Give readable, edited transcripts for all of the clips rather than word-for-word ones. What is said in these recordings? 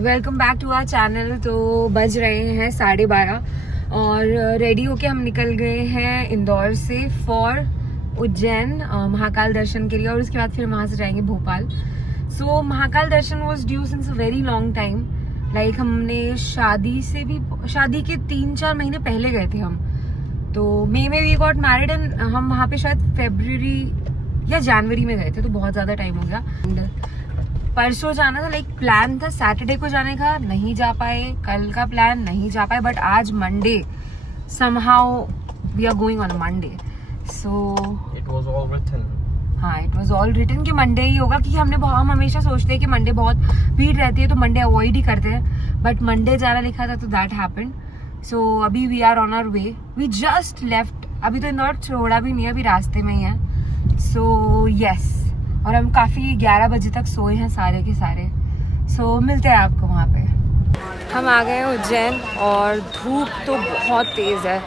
Welcome back to our channel. तो बज रहे हैं 12:30 और रेडी होके हम निकल गए हैं इंदौर से फॉर उज्जैन महाकाल दर्शन के लिए, और उसके बाद फिर वहाँ से जाएंगे Bhopal. So Mahakal darshan was due since a very long time. Like हमने शादी के 3-4 महीने पहले गए थे हम। तो मई में वी गॉट मैरिड एंड हम वहाँ पे शायद फरवरी या जनवरी में गए थे, तो बहुत ज़्यादा टाइम हो गया। परसों जाना था, लाइक प्लान था सैटरडे को जाने का, नहीं जा पाए। कल का प्लान नहीं जा पाए, बट आज Monday somehow we are going on Monday. So it was all written. हाँ, इट वाज ऑल रिटन कि मंडे ही होगा, क्योंकि हम हमेशा सोचते हैं कि मंडे बहुत भीड़ रहती है तो मंडे अवॉइड ही करते हैं, बट मंडे जाना लिखा था तो दैट हैपेंड। सो अभी we are on our way, we just left. अभी तो इंदौर छोड़ा भी नहीं है, अभी रास्ते में ही है। सो यस, और हम काफ़ी 11 बजे तक सोए हैं सारे के सारे। सो मिलते हैं आपको वहाँ पे। हम आ गए हैं उज्जैन और धूप तो बहुत तेज़ है,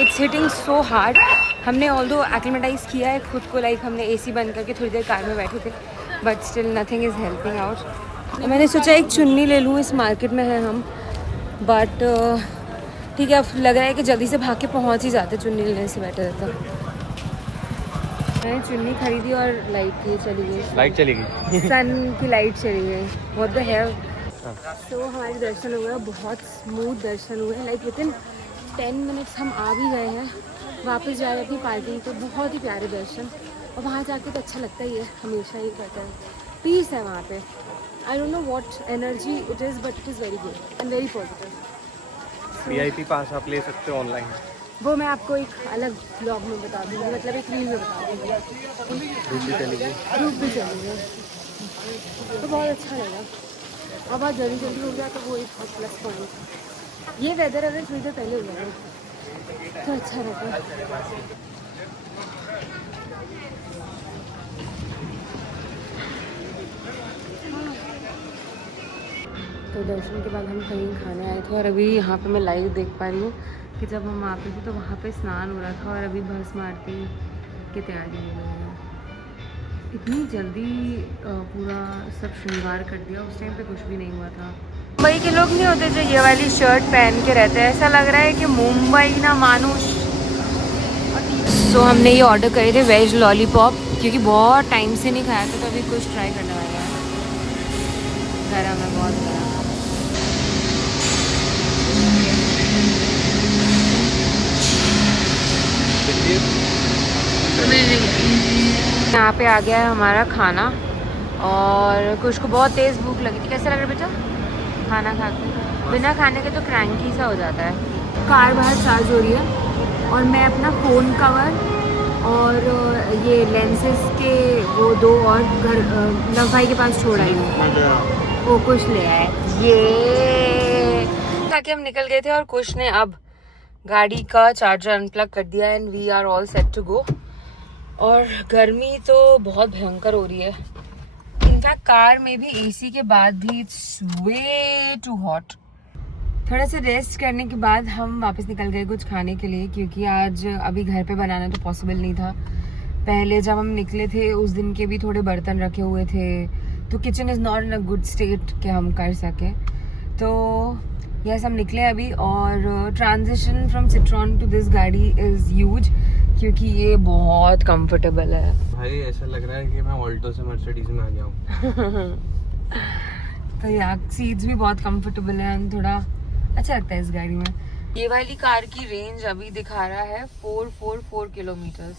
इट्स हिटिंग सो हार्ड। हमने ऑल्दो एक्लिमेटाइज किया है खुद को, लाइक हमने एसी बंद करके थोड़ी देर कार में बैठे थे, but still nothing is helping out. मैंने सोचा एक चुन्नी ले लूँ, इस मार्केट में है हम, बट ठीक है, अब लग रहा है कि जल्दी से भाग के पहुँच ही जाते, चुन्नी लेने से बेटर रहता। मैंने चुन्नी खरीदी और लाइट ये चली गई, सन की लाइट चली गई। What the hell. तो हमारे दर्शन हो गए, बहुत स्मूथ दर्शन हुए, लाइक विदिन 10 मिनट्स हम आ भी गए हैं। वापस जा रहे अपनी पार्किंग पे। बहुत ही प्यारे दर्शन, और वहाँ जाके तो अच्छा लगता ही है, हमेशा ही करता है। पीस है वहाँ पे। I don't know what energy it is, but it is very good and very positive. VIP पास आप ले सकते हो ऑनलाइन, वो मैं आपको एक अलग ब्लॉग में बता दूँगी, मतलब एक रील में बता दूँगी। ग्रुप भी चलेगी। तो बहुत अच्छा लगा, और बहुत जल्दी हो गया, तो वो एक बहुत प्लस पॉइंट। ये वेदर अगर थोड़ी देर पहले हो गया तो अच्छा रहता। तो दर्शन के बाद हम कहीं खाने आए थे, और अभी यहाँ पे मैं लाइव देख पा रही हूँ कि जब हम वहाँ पे थे तो वहाँ पे स्नान हो रहा था, और अभी भस्म आरती की तैयारी हो रही है। इतनी जल्दी पूरा सब श्रृंगार कर दिया, उस टाइम पे कुछ भी नहीं हुआ था। मुंबई के लोग नहीं होते जो ये वाली शर्ट पहन के रहते हैं, ऐसा लग रहा है कि मुंबई ना मानुष। सो हमने ये ऑर्डर करे थे वेज लॉलीपॉप, क्योंकि बहुत टाइम से नहीं खाया था, तो अभी कुछ ट्राई करने वाला है। गरम है, बहुत गरम। यहाँ पे आ गया है हमारा खाना, और कुछ को बहुत तेज़ भूख लगी थी। कैसा लग रहा है बेटा खाना खा के? बिना खाने के तो क्रैंकी सा हो जाता है। कार बाहर चार्ज हो रही है, और मैं अपना फ़ोन कवर और ये लेंसेज के वो 2 और घर लव भाई के पास छोड़ आई हूँ, वो कुछ ले आए। ये ताकि हम निकल गए थे, और कुछ ने अब गाड़ी का चार्जर अनप्लग कर दिया, and we are all set to go. और गर्मी तो बहुत भयंकर हो रही है, इनफैक्ट कार में भी एसी के बाद भी इट्स वे टू हॉट। थोड़ा सा रेस्ट करने के बाद हम वापस निकल गए कुछ खाने के लिए, क्योंकि आज अभी घर पे बनाना तो पॉसिबल नहीं था। पहले जब हम निकले थे उस दिन के भी थोड़े बर्तन रखे हुए थे, तो kitchen is not in a good state कि हम कर सकें। तो यस, हम निकले अभी, और transition from Citroen to this गाड़ी इज़ ह्यूज, क्योंकि ये बहुत कंफर्टेबल है। भाई ऐसा लग रहा है कि मैं ऑल्टो से मर्सिडीज में आ गया हूँ। तो यार सीट्स भी बहुत कंफर्टेबल है, थोड़ा अच्छा लगता है इस गाड़ी में। ये वाली कार की रेंज अभी दिखा रहा है 444 किलोमीटर,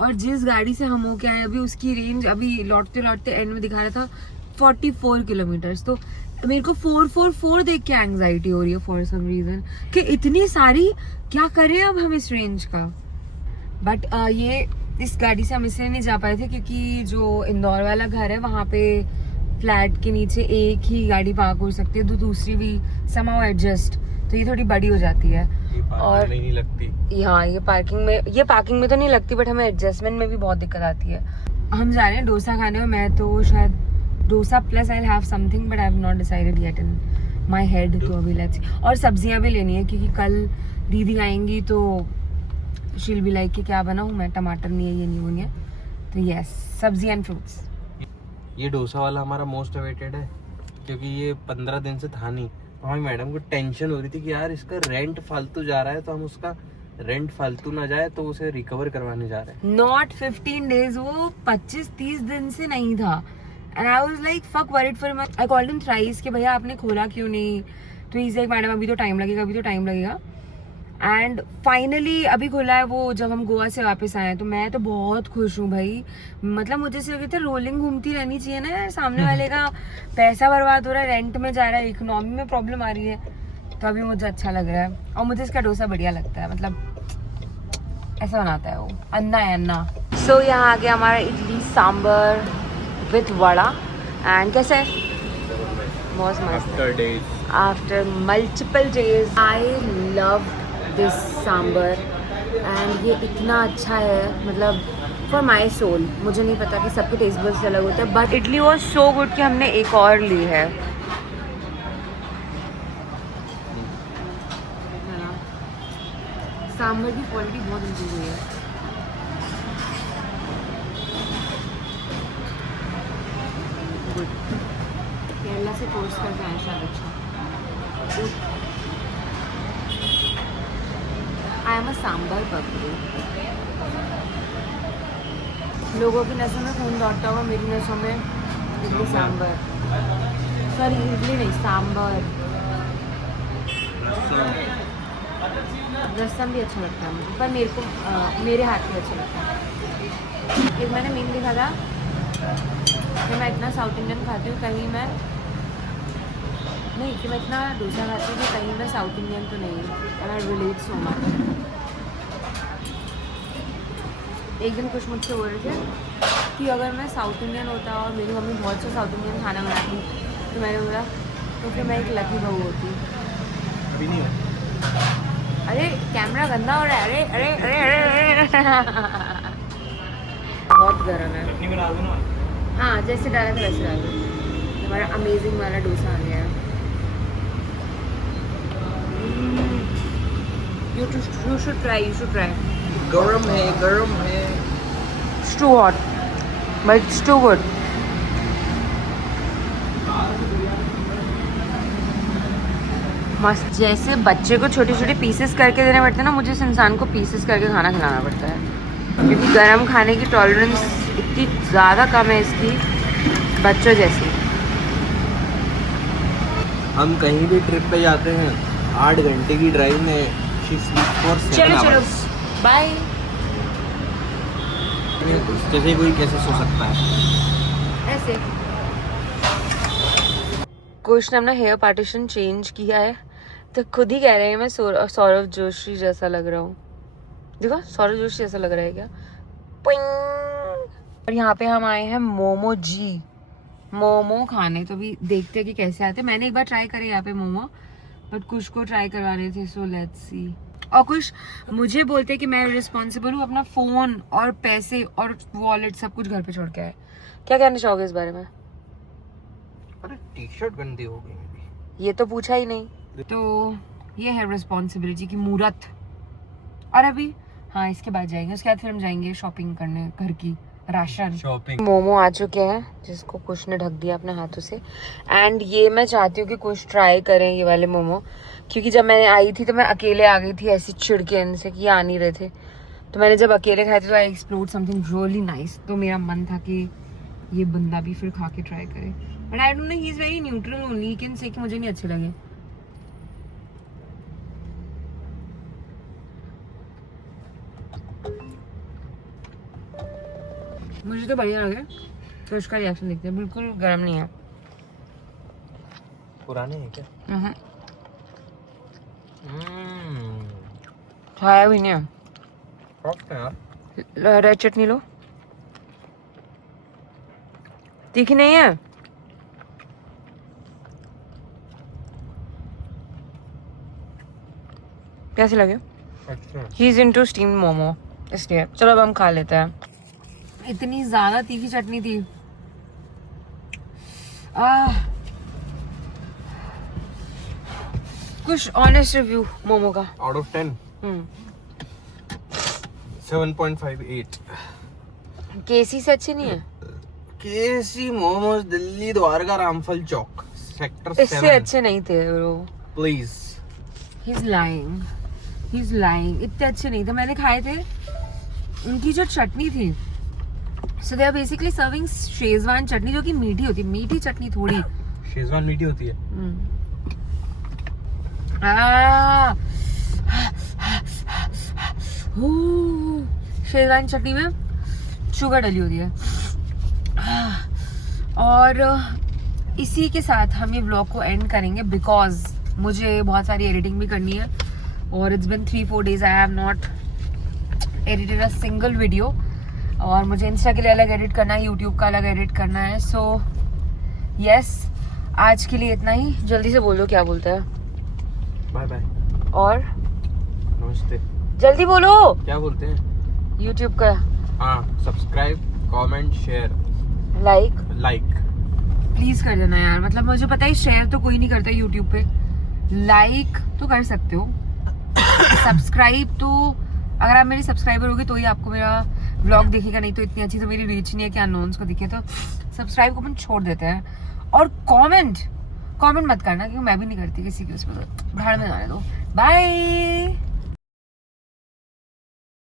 और जिस गाड़ी से हम होके आए अभी उसकी रेंज अभी लौटते लौटते एंड में दिखा रहा था 44 किलोमीटर। तो मेरे को 444 देख के एंग्जाइटी हो रही है फॉर सम रीजन, कि इतनी सारी क्या करें अब हम इस रेंज का। बट ये इस गाड़ी से हम इसलिए नहीं जा पाए थे, क्योंकि जो इंदौर वाला घर है वहाँ पे फ्लैट के नीचे एक ही गाड़ी पार्क हो सकती है, तो दूसरी भी समहाउ एडजस्ट, तो ये थोड़ी बड़ी हो जाती है। और नहीं लगती। हाँ, ये पार्किंग में तो नहीं लगती, बट हमें एडजस्टमेंट में भी बहुत दिक्कत आती है। हम जा रहे हैं डोसा खाने, और मैं तो शायद dosa plus I will have something, but I have not decided yet in my head. तो अभी लेट्स, और सब्जियां भी लेनी है, क्योंकि कल दीदी आएंगी तो शील भी लाइक कि क्या बनाऊँ मैं, टमाटर नहीं है, ये नहीं है, तो यस, सब्जी एंड फ्रूट्स। ये डोसा वाला हमारा मोस्ट अवेटेड है। क्योंकि ये 15 दिन से था नहीं। तो हमारी मैडम को टेंशन हो रही थी कि यार इसका रेंट फालतू जा रहा है, तो हम उसका रेंट फालतू ना जाए तो उसे रिकवर करवाने जा रहे हैं। नॉट 15 डेज, वो 25-30 दिन से नहीं था। And I was like fuck worried for my, I called him thrice कि भैया आपने खोला क्यों नहीं। तो ही इज लाइक मैडम अभी तो टाइम लगेगा, अभी तो टाइम लगेगा। एंड फाइनली अभी खुला है वो, जब हम गोवा से वापस आए। तो मैं तो बहुत खुश हूँ भाई। मतलब मुझे ऐसे लग रहा था रोलिंग घूमती रहनी चाहिए ना यार, सामने वाले का पैसा बर्बाद हो रहा है, रेंट में जा रहा है, इकोनॉमी में प्रॉब्लम आ रही है। तो अभी मुझे अच्छा लग रहा है और मुझे इसका डोसा बढ़िया लगता है, मतलब ऐसा बनाता है वो, अन्ना है अन्ना। सो यहाँ आ गया हमारा इडली सांबर विथ वड़ा। एंड कैसा है? बहुत मस्त। After multiple days, I love this sambar and ये इतना अच्छा है, मतलब for my soul। मुझे नहीं पता कि सबके टेस्ट बड्स अलग होते हैं, but idli was so good कि हमने एक और ली है। सांबर की क्वालिटी बहुत इम्प्रूव हुई है। गुड, केरला से कोर्स करके आए शायद। अच्छा, आई एम अ सांबर पकड़ू। लोगों की नसों में खून दौड़ता हुआ, मेरी नसों में इडली सांबर, सॉरी इडली नहीं सांबर। रसम भी अच्छा लगता है मुझे, पर मेरे को मेरे हाथ में अच्छा लगता है। एक मैंने मीम लिखा था कि मैं इतना साउथ इंडियन खाती हूँ, कहीं मैं नहीं कि मैं इतना डोसा खाती हूँ कि कहीं मैं साउथ इंडियन तो नहीं हूँ। And I relate so much. एक दिन कुछ मुझसे बोल रहे थे कि अगर मैं साउथ इंडियन होता और मेरी मम्मी बहुत सा साउथ इंडियन खाना बनाती, तो मैंने बोला तो फिर मैं एक लकी बहू होती। अभी नहीं है। अरे कैमरा गंदा हो रहा है, अरे अरे अरे अरे, अरे। बहुत गर्म है। चटनी में डाल दो ना। हाँ, जैसे डाला था वैसे डाल दो। हमारा अमेजिंग वाला डोसा आ गया है। You should try. You should try. गरम है, गरम है। It's too hot, but it's too good. मस्त। जैसे बच्चे को छोटे छोटे पीसेस करके देने पड़ते हैं ना, मुझे इस इंसान को पीसेस करके खाना खिलाना पड़ता है, क्योंकि गरम खाने की टॉलरेंस इतनी ज़्यादा कम है इसकी, बच्चों जैसी। हम कहीं भी ट्रिप पे जाते हैं, 8 घंटे की ड्राइव में she sleeps for 7 चलो चलो hours। बाय। जैसे कोई कैसे सो सकता है? ऐसे कुछ ने अपना हेयर पार्टीशन चेंज किया है, तो खुद ही कह रहे हैं मैं सौरव जोशी जैसा लग रहा हूँ। देखो सौरव जोशी जैसा लग रहा है क्या? और यहाँ पे हम आए हैं मोमो खाने। तो अभी देखते हैं कि कैसे आते हैं। मैंने एक बार ट्राई करे यहाँ पे मोमो, बट कुछ को ट्राई करवाने थे, सो लेट्स सी। और कुछ मुझे बोलते हैं कि मैं रिस्पॉन्सिबल हूँ, अपना फोन और पैसे और वॉलेट सब कुछ घर पे छोड़ के आए। क्या कहना चाहोगे इस बारे में? अरे टी शर्ट गंदी हो गई मेरी। ये तो पूछा ही नहीं। तो ये है रिस्पॉन्सिबिलिटी की मूरत। और अभी हाँ, इसके बाद जाएंगे, उसके बाद फिर हम जाएंगे शॉपिंग करने, घर की राशन शॉपिंग। मोमो आ चुके हैं, जिसको कुछ ने ढक दिया अपने हाथों से। एंड ये मैं चाहती हूँ कि कुछ ट्राई करें ये वाले मोमो, क्योंकि जब मैंने आई थी तो मैं अकेले आ गई थी ऐसी चिढ़ के इनसे कि आ नहीं रहे थे। तो मैंने जब अकेले खाए थे तो I explored something really nice. तो मेरा मन था कि ये बंदा भी फिर खा के ट्राई करे, but I don't know, he is very neutral only, he can say कि मुझे नहीं अच्छे लगे। मुझे तो बढ़िया लगे। तो इसका रिएक्शन देखते हैं। बिल्कुल गर्म नहीं है। पुराने हैं क्या? खाया भी नहीं है। सॉफ्ट है यार। रेड चटनी लो। तीखी नहीं है। कैसे लगे? अच्छा। He is into steamed momo, इसलिए चलो अब हम खा लेते हैं। इतनी ज्यादा तीखी चटनी थी। कुछ ऑनेस्ट रिव्यू मोमो का। Out of 10 7.58। केसी से अच्छी नहीं है? केसी मोमोज दिल्ली द्वारका रामफल चौक सेक्टर इससे 7 अच्छे नहीं थे ब्रो. प्लीज. He's lying. इतने अच्छे नहीं थे. मैंने खाए थे. उनकी जो चटनी थी, so they are basically serving Schezwan chutney जो कि मीठी होती है. मीठी चटनी थोड़ी. शेजवान मीठी होती है. शेजवान चटनी में शुगर डली होती है. और इसी के साथ हम ये व्लॉग को एंड करेंगे बिकॉज मुझे बहुत सारी एडिटिंग भी करनी है और it's been 3-4 days I have not edited a single video. और मुझे इंस्टा के लिए अलग एडिट करना है, यूट्यूब का अलग एडिट करना है. सो यस, आज के लिए इतना ही. जल्दी से बोलो क्या बोलता है. बाय बाय और नमस्ते. जल्दी बोलो. क्या बोलते हैं? यूट्यूब का हाँ, subscribe, comment, share, like please कर देना यार. मतलब मुझे पता है शेयर तो कोई नहीं करता यूट्यूब पे. लाइक तो कर सकते हो. सब्सक्राइब तो अगर आप मेरे सब्सक्राइबर होगे तो ही आपको मेरा व्लॉग दिखेगा, नहीं तो इतनी अच्छी तो मेरी रीच नहीं है कि अननोन्स को दिखे. तो सब्सक्राइब को अपन छोड़ देते हैं. और कमेंट मत करना क्योंकि मैं भी नहीं करती किसी की उसमें. तो भाड़ में जाने दो. बाय.